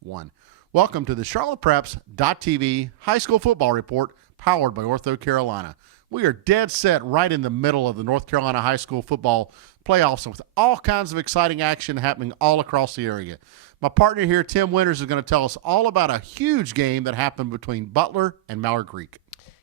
1. Welcome to the CharlottePreps.tv High School Football Report powered by Ortho Carolina. We are dead set right in the middle of the North Carolina High School Football playoffs with all kinds of exciting action happening all across the area. My partner here, Tim Winters, is going to tell us all about a huge game that happened between Butler and Mallard Creek.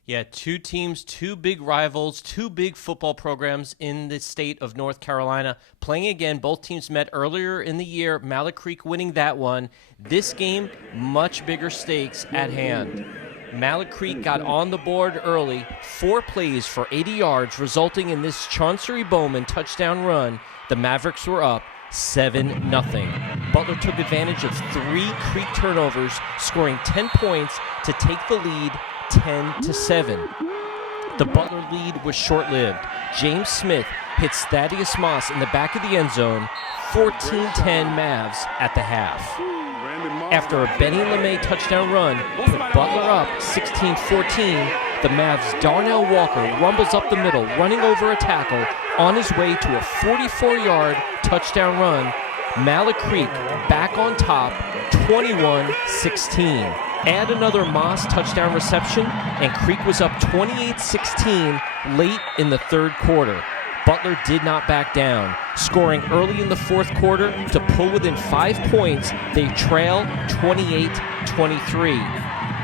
Yeah, two teams, two big rivals, two big football programs in the state of North Carolina playing again. Both teams met earlier in the year, Mallard Creek winning that one. This game, much bigger stakes at hand. Mallard Creek got on the board early, 4 plays for 80 yards, resulting in this Chauncey Bowman touchdown run. The Mavericks were up 7-0. Butler took advantage of 3 Creek turnovers, scoring 10 points to take the lead 10-7. The Butler lead was short-lived. James Smith hits Thaddeus Moss in the back of the end zone, 14-10 Mavs at the half. After a Benny LeMay touchdown run put Butler up 16-14, the Mavs' Darnell Walker rumbles up the middle, running over a tackle on his way to a 44-yard touchdown run. Mallard Creek back on top, 21-16. Add another Moss touchdown reception, and Creek was up 28-16 late in the third quarter. Butler did not back down, scoring early in the fourth quarter to pull within 5 points. They trail 28-23.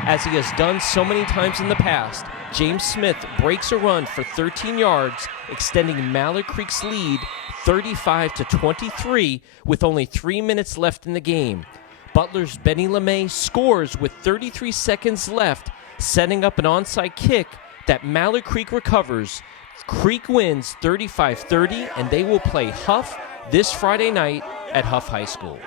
As he has done so many times in the past, James Smith breaks a run for 13 yards, extending Mallard Creek's lead 35-23 with only 3 minutes left in the game. Butler's Benny LeMay scores with 33 seconds left, setting up an onside kick that Mallard Creek recovers. Creek wins 35-30, and they will play Huff this Friday night at Huff High School.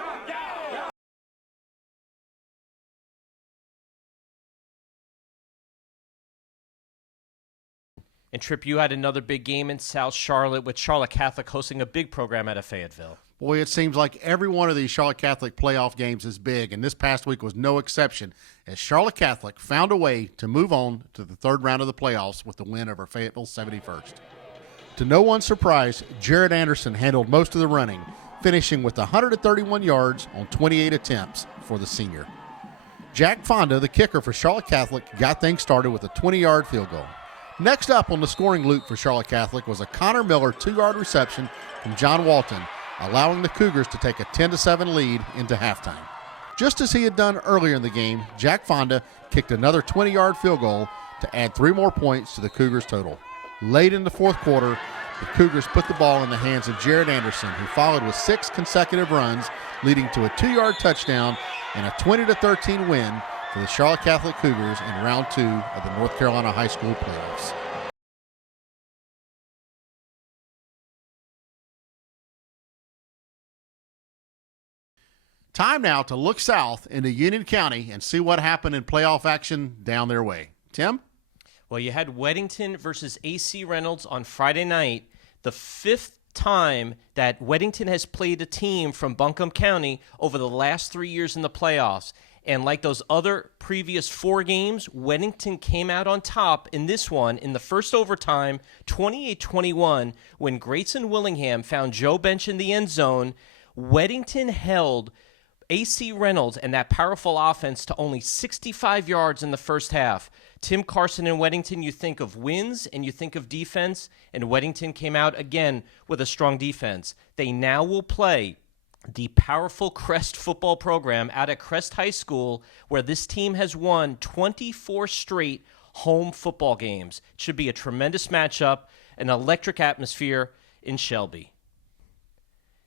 And Tripp, you had another big game in South Charlotte with Charlotte Catholic hosting a big program out of Fayetteville. Boy, it seems like every one of these Charlotte Catholic playoff games is big, and this past week was no exception, as Charlotte Catholic found a way to move on to the third round of the playoffs with the win over Fayetteville 71st. To no one's surprise, Jared Anderson handled most of the running, finishing with 131 yards on 28 attempts for the senior. Jack Fonda, the kicker for Charlotte Catholic, got things started with a 20-yard field goal. Next up on the scoring loop for Charlotte Catholic was a Connor Miller 2-yard reception from John Walton, allowing the Cougars to take a 10-7 lead into halftime. Just as he had done earlier in the game, Jack Fonda kicked another 20-yard field goal to add 3 more points to the Cougars' total. Late in the fourth quarter, the Cougars put the ball in the hands of Jared Anderson, who followed with 6 consecutive runs, leading to a 2-yard touchdown and a 20-13 win for the Charlotte Catholic Cougars in round 2 of the North Carolina High School playoffs. Time now to look south into Union County and see what happened in playoff action down their way. Tim? Well, you had Weddington versus AC Reynolds on Friday night, the 5th time that Weddington has played a team from Buncombe County over the last 3 years in the playoffs. And like those other previous 4 games, Weddington came out on top in this one in the first overtime, 28-21, when Grayson Willingham found Joe Bench in the end zone. Weddington held AC Reynolds and that powerful offense to only 65 yards in the first half. Tim Carson and Weddington, you think of wins and you think of defense, and Weddington came out again with a strong defense. They now will play the powerful Crest football program out at Crest High School, where this team has won 24 straight home football games. It should be a tremendous matchup, an electric atmosphere in Shelby.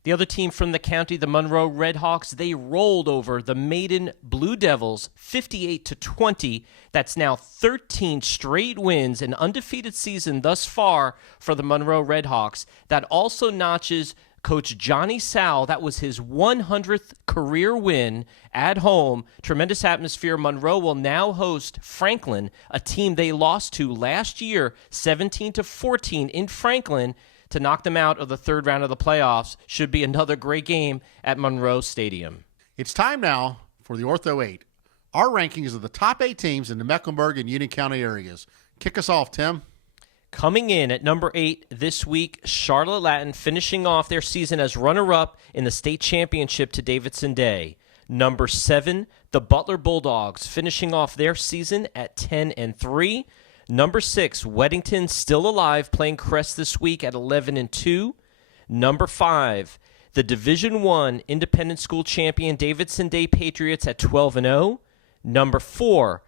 The other team from the county, the Monroe Redhawks, they rolled over the Maiden Blue Devils 58-20. That's now 13 straight wins, an undefeated season thus far for the Monroe Redhawks. That also notches Coach Johnny Sal. That was his 100th career win at home. Tremendous atmosphere. Monroe will now host Franklin, a team they lost to last year, 17-14 in Franklin, to knock them out of the third round of the playoffs. Should be another great game at Monroe Stadium. It's time now for the Ortho 8. Our rankings of the top 8 teams in the Mecklenburg and Union County areas. Kick us off, Tim. Coming in at number 8 this week, Charlotte Latin finishing off their season as runner-up in the state championship to Davidson Day. Number 7, the Butler Bulldogs, finishing off their season at 10-3. Number 6, Weddington, still alive, playing Crest this week at 11-2. Number 5, the Division I Independent School Champion Davidson Day Patriots at 12-0. Number 4,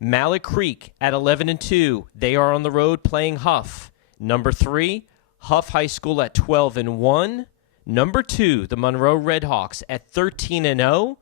Mallet Creek at 11-2. They are on the road playing Huff. Number 3, Huff High School at 12-1. Number 2, the Monroe Redhawks at 13-0.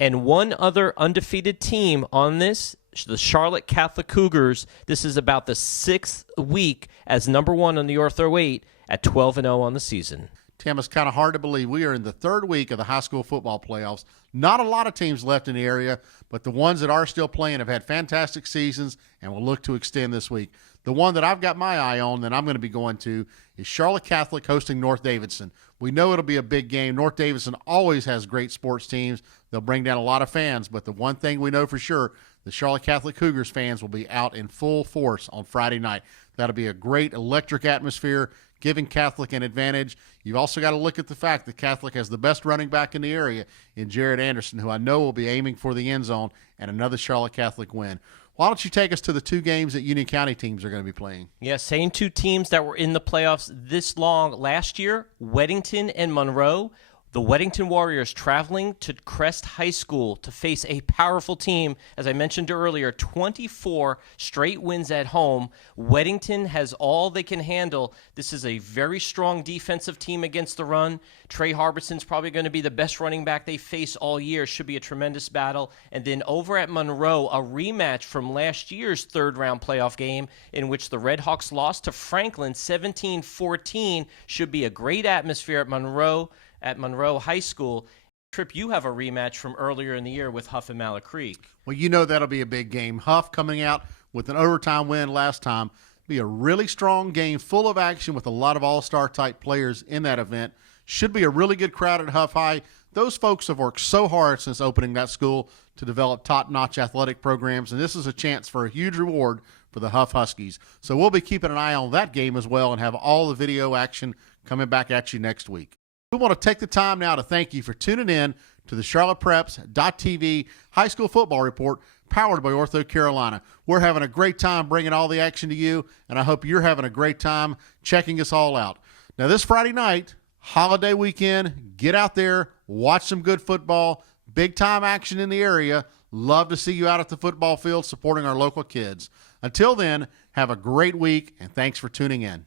And one other undefeated team on this, the Charlotte Catholic Cougars. This is about the 6th week as number 1 on the Ortho 8 at 12-0 on the season. Tim, it's kind of hard to believe we are in the 3rd week of the high school football playoffs. Not a lot of teams left in the area, but the ones that are still playing have had fantastic seasons and will look to extend this week. The one that I've got my eye on that I'm going to be going to is Charlotte Catholic hosting North Davidson. We know it'll be a big game. North Davidson always has great sports teams. They'll bring down a lot of fans, but the one thing we know for sure, the Charlotte Catholic Cougars fans will be out in full force on Friday night. That'll be a great electric atmosphere, giving Catholic an advantage. You've also got to look at the fact that Catholic has the best running back in the area in Jared Anderson, who I know will be aiming for the end zone, and another Charlotte Catholic win. Why don't you take us to the 2 games that Union County teams are going to be playing? Yeah, same 2 teams that were in the playoffs this long last year, Weddington and Monroe. The Weddington Warriors traveling to Crest High School to face a powerful team. As I mentioned earlier, 24 straight wins at home. Weddington has all they can handle. This is a very strong defensive team against the run. Trey Harbison's probably going to be the best running back they face all year. Should be a tremendous battle. And then over at Monroe, a rematch from last year's 3rd-round playoff game in which the Redhawks lost to Franklin 17-14. Should be a great atmosphere at Monroe High School. Tripp, you have a rematch from earlier in the year with Huff and Mallet Creek. Well, you know that'll be a big game. Huff coming out with an overtime win last time. Be a really strong game, full of action with a lot of all-star type players in that event. Should be a really good crowd at Huff High. Those folks have worked so hard since opening that school to develop top-notch athletic programs, and this is a chance for a huge reward for the Huff Huskies. So we'll be keeping an eye on that game as well and have all the video action coming back at you next week. We want to take the time now to thank you for tuning in to the CharlottePreps.tv High School Football Report powered by Ortho Carolina. We're having a great time bringing all the action to you, and I hope you're having a great time checking us all out. Now, this Friday night, holiday weekend, get out there, watch some good football, big-time action in the area. Love to see you out at the football field supporting our local kids. Until then, have a great week, and thanks for tuning in.